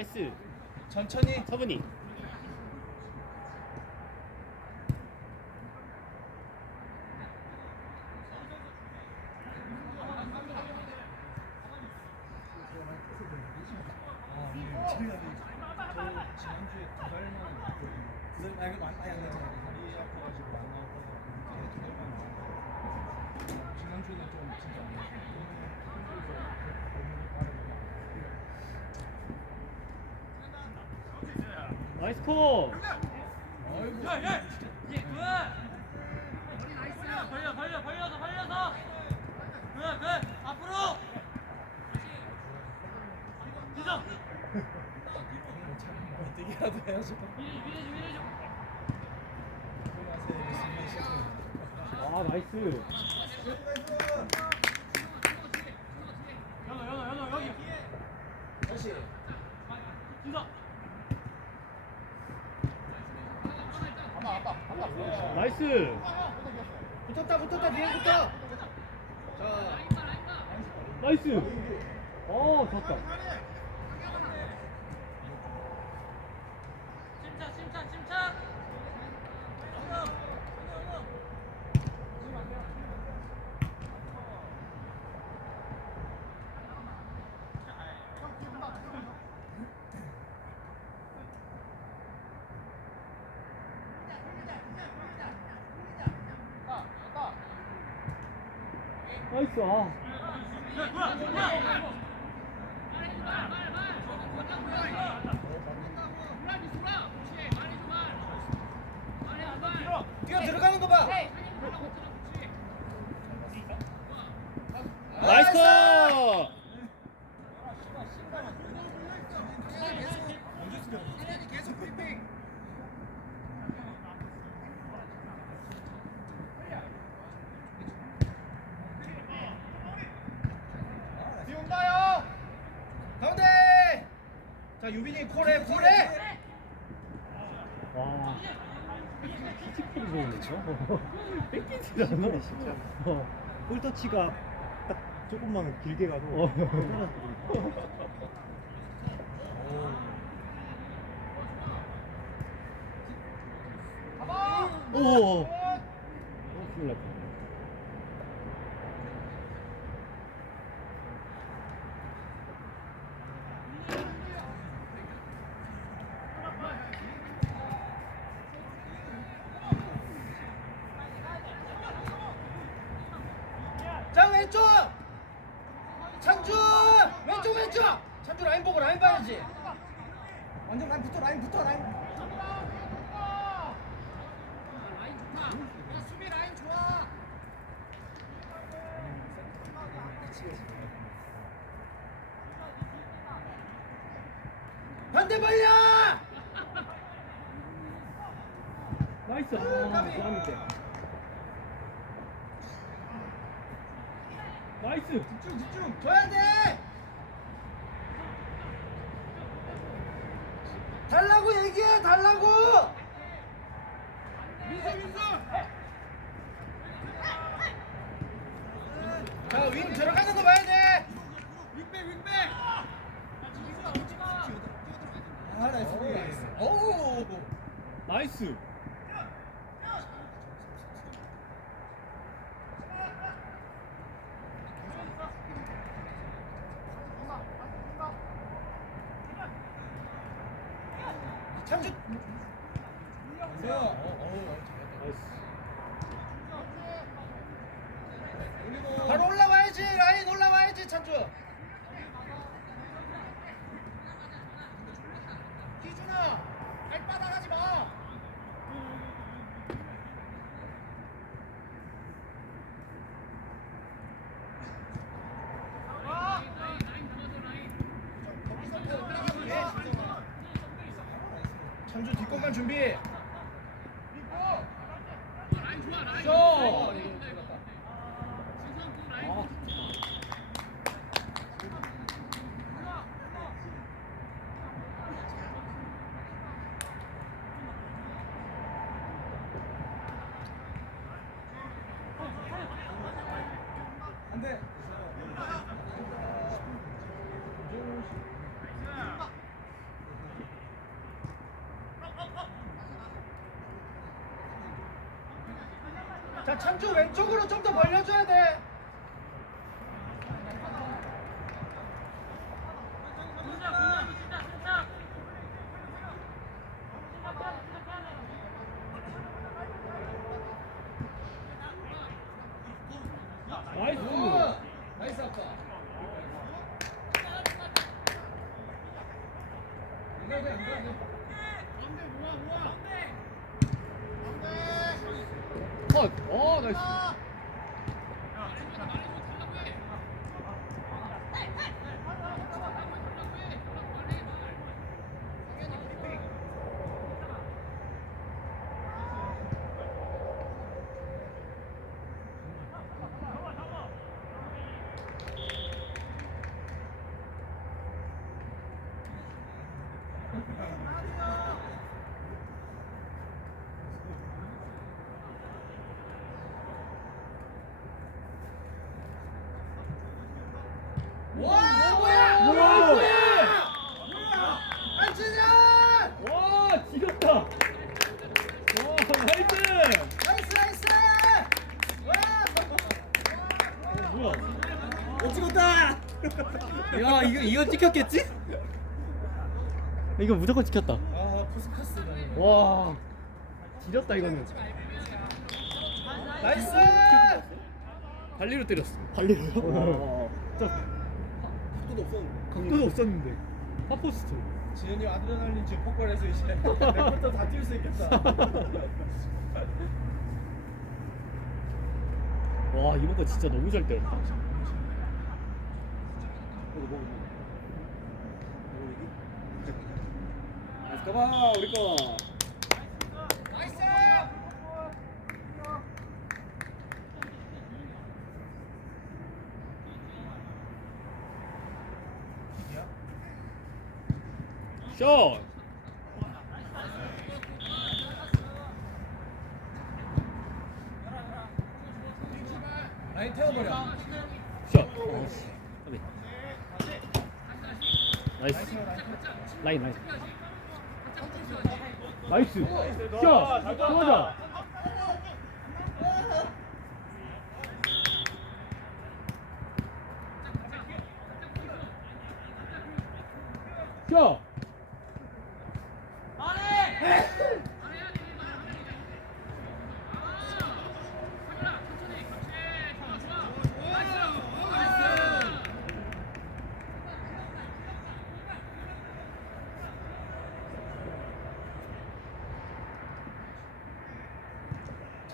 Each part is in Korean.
나이스. 천천히 서분이. 지난주에 두 달만 두 달, 아니 다리 아파가지고 안 나왔다가 이렇게 두 달만 나왔어. 지난주에는 좀 진짜 안 나이스 코. 아이고 벌려 벌려 벌려서 벌려서 그그 앞으로 뒤져 되게라도 해야죠 미리 미리 좀 미리 좀 아 나이스. 연호 연호 연호 여기 다시 뒤져 아빠 아빠 아빠 나이스. 붙었다 붙었다 뒤에 붙어 자 나이스. 어 좋다. 나이스. 아. 뛰어 들어가는 거봐 나이스 코. 계속 핑핑 비 온다요 가운데 자 유빈이 콜해 콜해 와. 피지컬이 좋은데 저. 뺏기지 않아 진짜. 어. 볼터치가 딱 조금만 길게 가도 어. 오. 어, 큰일 났다. 자 왼쪽 찬주 왼쪽 왼쪽! 찬주 라인 보고 라인 봐야지. 완전 라인 붙어 라인 붙어 라인. 반대 벌려 나이스. 아, 미안한데. 나이스. 집중 집중. 줘야 돼 달라고 얘기해 달라고! 민서 민서 자윙 들어가는 거 봐야 돼! 윙백 윙백! 아 나이스. 오. 나이스. 찬주 뭐야 어, 어, 나이스. 바로 올라와야지 라인 올라와야지 찬주 시간 준비. 쇼! 어, 아, 안 돼. 자, 참조 왼쪽으로 좀 더 벌려줘야 돼. 나이스! 나이스 아빠. 이거 이거 이거 이거. 컷! 어, 나이스! 와 뭐야? 뭐야? 뭐야? 뭐야? 안준현! 와, 지렸다! 와, 나이스! 나이스 나이스! 와! 어, 뭐야? 못 찍었다. 야 이거 찍혔겠지? 이거 무조건 찍혔다. 아. 이거. 와, 지렸다, 이거는. 나이스! 발리로 때렸어. 발리로요? 진짜 각도도 없었는데. 각도도 없었는데. 파포스트. 지현이 아드레날린 지금 폭발해서 이제 내부터 다 뛸 수 있겠다. 와, 이번 거 진짜 너무 잘 때렸다. 가봐 우리 거. 나이스! 샷! 라인 태워버려. 샷! 어. 나이스. 라인, 라인. 나이스. 샷! 들어가자. 샷!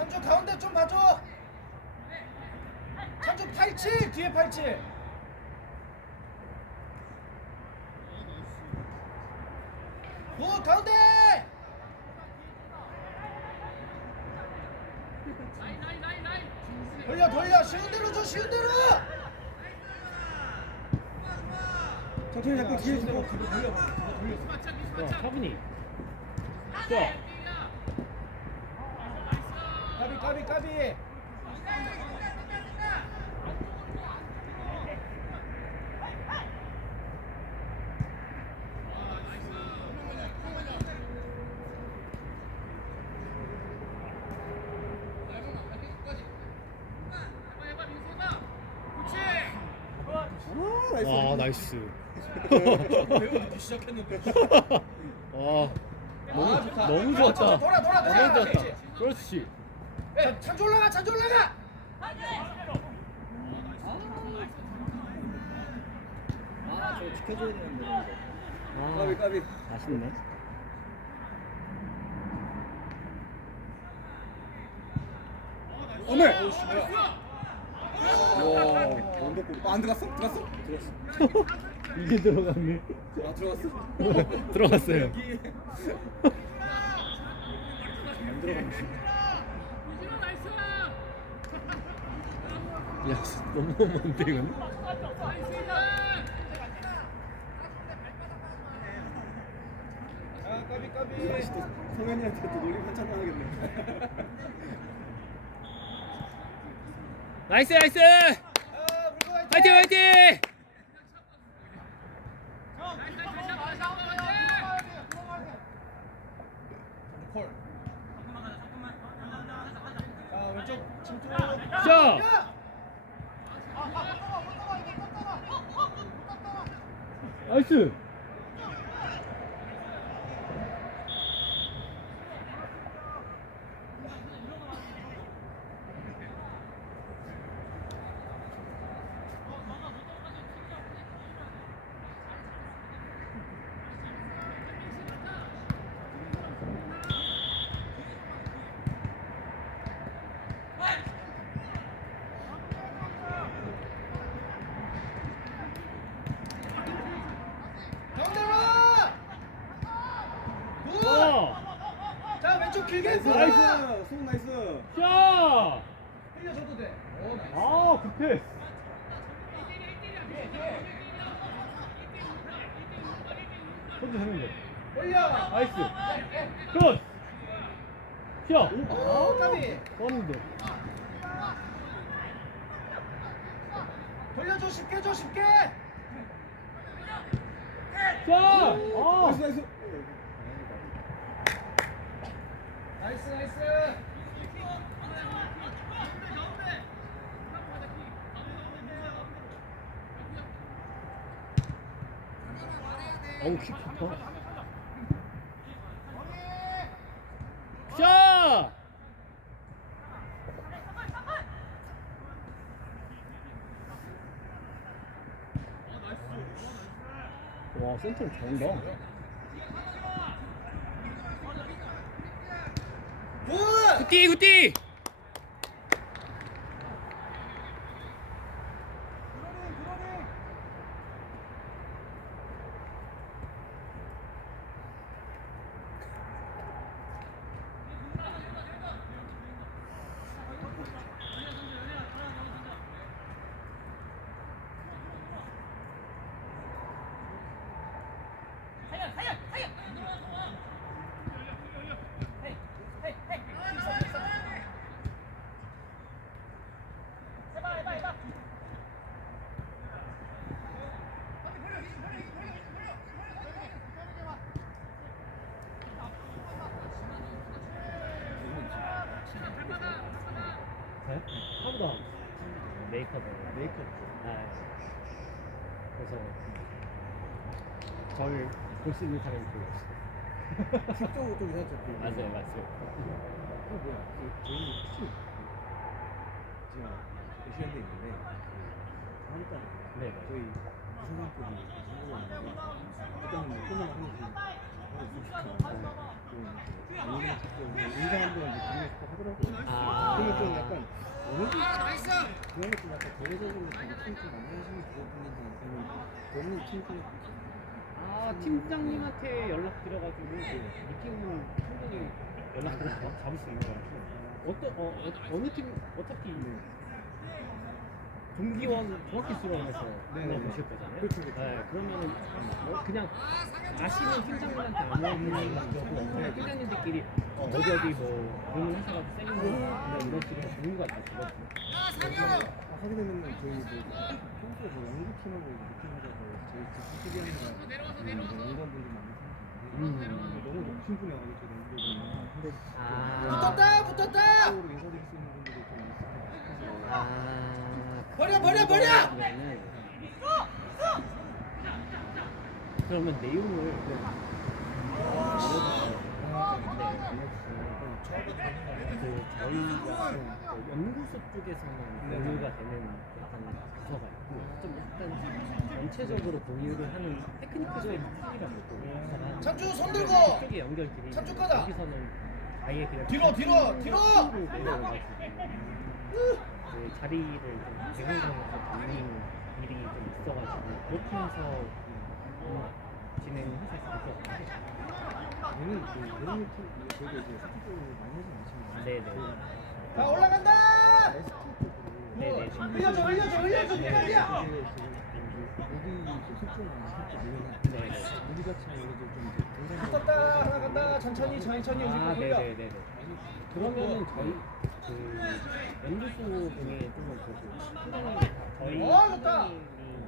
찬주 가운데 좀 봐줘. 찬주 87 뒤에 87. 오 가운데. 돌려 돌려 쉬운 대로 줘 쉬운 대로. 천천히 잡고 뒤에 쉬운 대로 있어. 뒤로 돌려 뒤로 돌려. 야, 차분히. 샷! 까비 까비 까비. 아 나이스. 와, 나이스. 배우기 시작했는데. 와, 너무, 아, 좋다. 너무 아, 좋았다. 돌아, 돌아, 돌아. 너무 좋았다. 그렇지. 야, 찬주 올라가 찬주 올라가. 아저 지켜줘야 되는데. 아, 까비 까비. 아쉽네. 오늘. 와 원더골. 아, 안 들어갔어? 들어갔어? 들어갔어. 이게 들어갔네. 아 들어갔어? 들어갔어요. 여기. 안 들어가면 야 너무 먼데 이건? 아 까비 까비. 성현이한테 또 놀림 한참 하겠네. 나이스 나이스! 화이팅 화이팅! 자! 나이스! 정대만. 굿. 와! 자 왼쪽 길게. 나이스. 손 나이스. 샤! 흘려줘도 돼. 오 나이스. 아 급해! 혼자 했는데 올려. 나이스! 굿! 샤! 오 까비. 떴는데 돌려줘 쉽게 줘 쉽게. 자! 아! 나이스 나이스. 나이스 나이스. 어우 킥 좋다 샷! 와 센터를 잘한다 굿. 굿띠 굿띠 네? 하보다 메이커버 메이커 아 그래서 저를 볼 수 있는 사람이 별로 없어요 축적으로 좀 이상했죠. 맞아요 맞아요 어 뭐야? 그 저희 혹시 제가 예시한데 있는데 다음 달에 네 저희 한국에 그때는 뭐 코로나 하는지 하고 있으니까 좀 인상 한번 이제 드리고 싶어 하더라고요. 아. 그러면 좀 약간 어느 정도 그런 것좀 약간 좀 팀좀 만나시는 그분인지 아니면 너무 팀좀 아 팀장님한테 연락 드려가지고 미팅을 충분히 연락 드려서 잡을 수 있는 것 같아요. 어떤 어, 어 어느 팀 어차피 동기원 정확히 수령해서 네, 그냥 네. 보실 거잖아요. 그렇죠, 그렇죠. 네, 그러면은 뭐 그냥 아시는 팀장님한테 연락을 가지고 그냥 팀장님들끼리 어, 어디 어디 뭐 그런 회사가 세는 거 그냥 이런 식으로 공유가 다 되거든요. 하게 되면 저희 뭐 평소에 저 연구팀하고 미팅하자고 저희 집 TV하느라 연구원분들 많이 음. 생각하는데 너무 와가지고 저희 연구원이 근데 아. 붙었다! 붙었다. 쪽으로 인사드릴 수 있는 분들이 좀 있을 것 같아서 아. 버려, 버려, 버려! 그러면 내용을 그 저희가 그 연구소 쪽에서는 네. 공유가 되는 약간 부서가 있고 좀 약간 전체적으로 공유를 하는 테크니컬적인 팀이라고 있고 찬주, 손 들고! 쪽에 연결들이 찬주 거다! 여기서는 아예 그냥 뒤로, 뒤로, 뒤로! 내려가지고 그 자리를 좀 대공장에서 잡는 일이 좀 있어가지고 그렇게 해서 어, 진행해서 있었거든요. 그 내용을 좀 되게 이제 스킬적으로 많이 하진 않지만 네네. 자 올라간다 네네. 흘려줘 흘려줘 흘려줘 끝까지야 지금 여기 이제 속초나 속초 아니면 네네. 우리 같은 경우도 좀 이제 굉장히 붙었다 하나 간다 천천히 천천히 아, 움직여 흘려 네네네네. 그러면은 저희 그 연구소 중에 좀 보고 팀장님 저희 어, 좋다. 팀장님이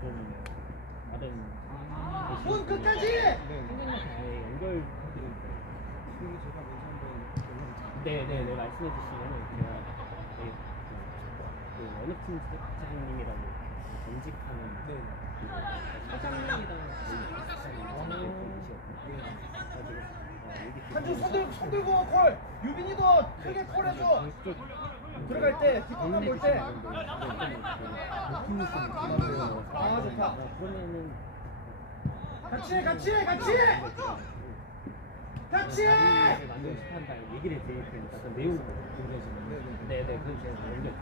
좀 다른 손 끝까지 네. 팀장님한테 연결 그리고 제가 먼저 한번 연락을 드릴게요. 네네네 말씀해 주시면은 제가 저희 그, 그 어느 팀 사장님이라고 전직하는 네. 그 사장님이랑 저희 사장님 분이시거든요. 그래가지고 어, 여기 한주 손 들고 손 들고 콜 유빈이도 크게 콜해줘 들어갈 때 뒷공간 볼 때. 아, 좋다. 그러면은 같이 해 같이 해 같이 해 해 자기를 완전 시한다. 얘기를 대입하니까 그 내용 공개해 주면 네네 그건 제가 연결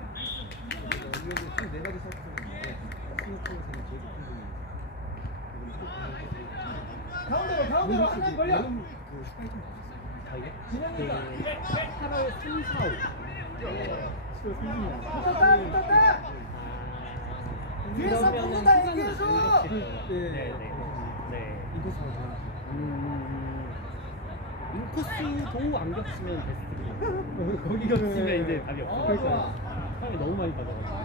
여기에 총네 가지 있는데 스노클에서는 제일 높은 분이 가운데로 가운데로! 한명 걸려 그 슈파이팅 저희가 진영이가. 그 8월 3, 4, 5 네. 7월 3일날 붙었다! 붙었다 위에서 붙는다 얘기해줘 네네. 네. 인코스 하죠 음, 인코스도 안 겹치면 베스트 거기 겹치면 이제 답이 없어 어, 좋아. 사람이 너무 많이 빠져가지고.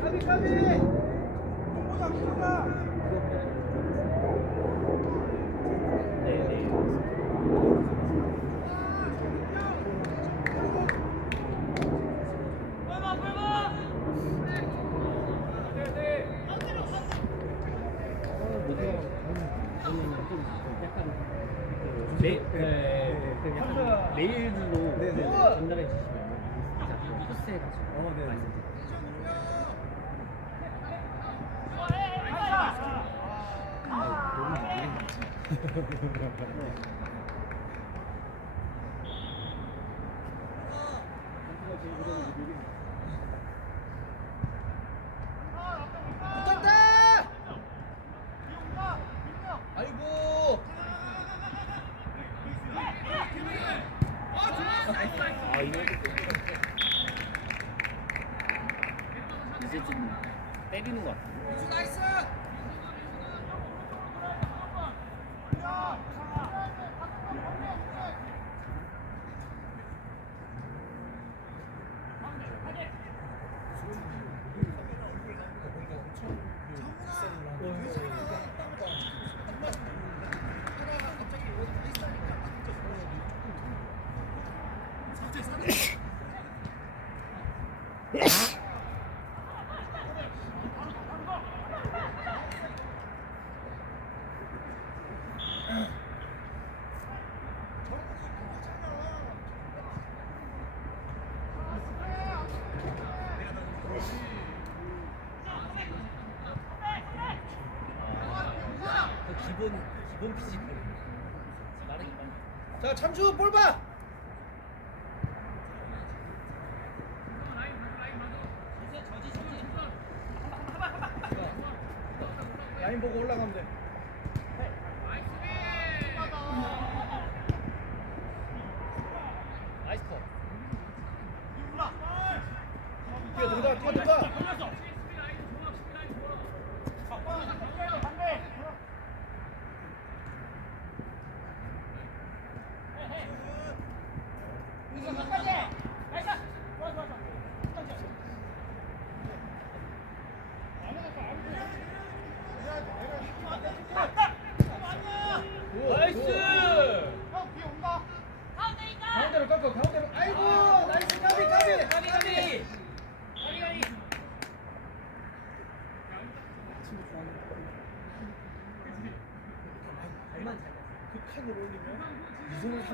까비 까비. 빼 봐 네, 네, 그 메일로 네, 네. 전달해 주시면 제가 포스해가지고 어, 네, 네. 말씀드릴게요. 붙었다 아이고 아 이거 이제 좀 때리는 것 같아. 기본 기본 피지컬. 자 참주 볼 봐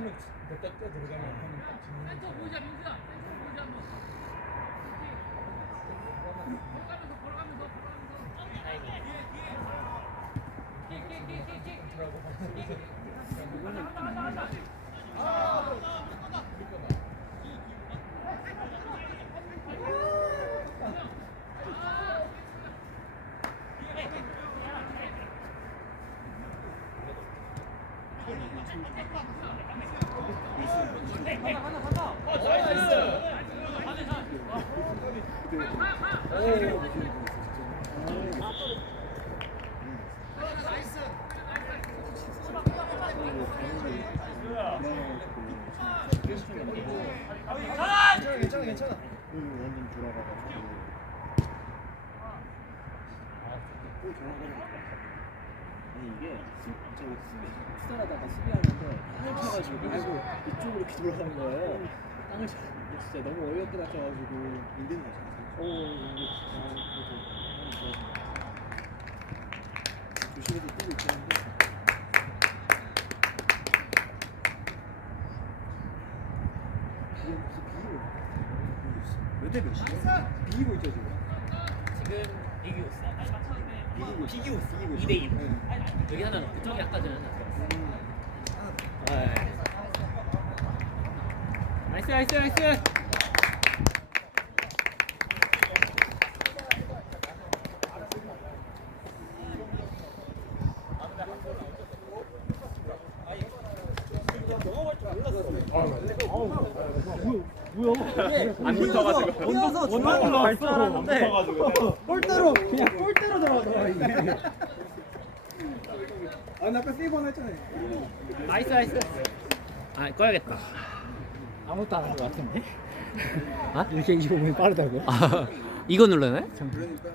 손을 딱 들어가면 손을 딱 짚는 센터 보자 민수야. 센터 보자 한번. 걸어가면서 걸어가면서 걸어가면서. 뒤에 뒤에 킥킥킥킥킥 한다 한다 한다 한다 아니 이게 수달하다가 수비하는데 땅을 쳐가지고 아이고 이쪽으로 이렇게 돌아가는 거예요. 땅을 쳐 진짜 너무 어이없게 다쳐가지고. 인대는 조심해서 뛰고 무슨 비기고 몇대 몇이야? 비기고 있죠 지금 지금 이기고 있어. 비기고 비기고 비기고 2대 2. 네. 여기 하나는 그쪽이 아까 전에 하나. 나이스 나이스 나이스. 안 붙어가지고 뛰어서 중앙으로 갈 줄 알았는데 골대로 그냥 골대로 들어가더라 이게 아나 아까 세이브 하나 했잖아요 나이스 나이스. 아 꺼야겠다. 아무것도 안 한 것 같은데? 아? 이렇게 25분이 빠르다고? 아 이거 눌러네? 그러니까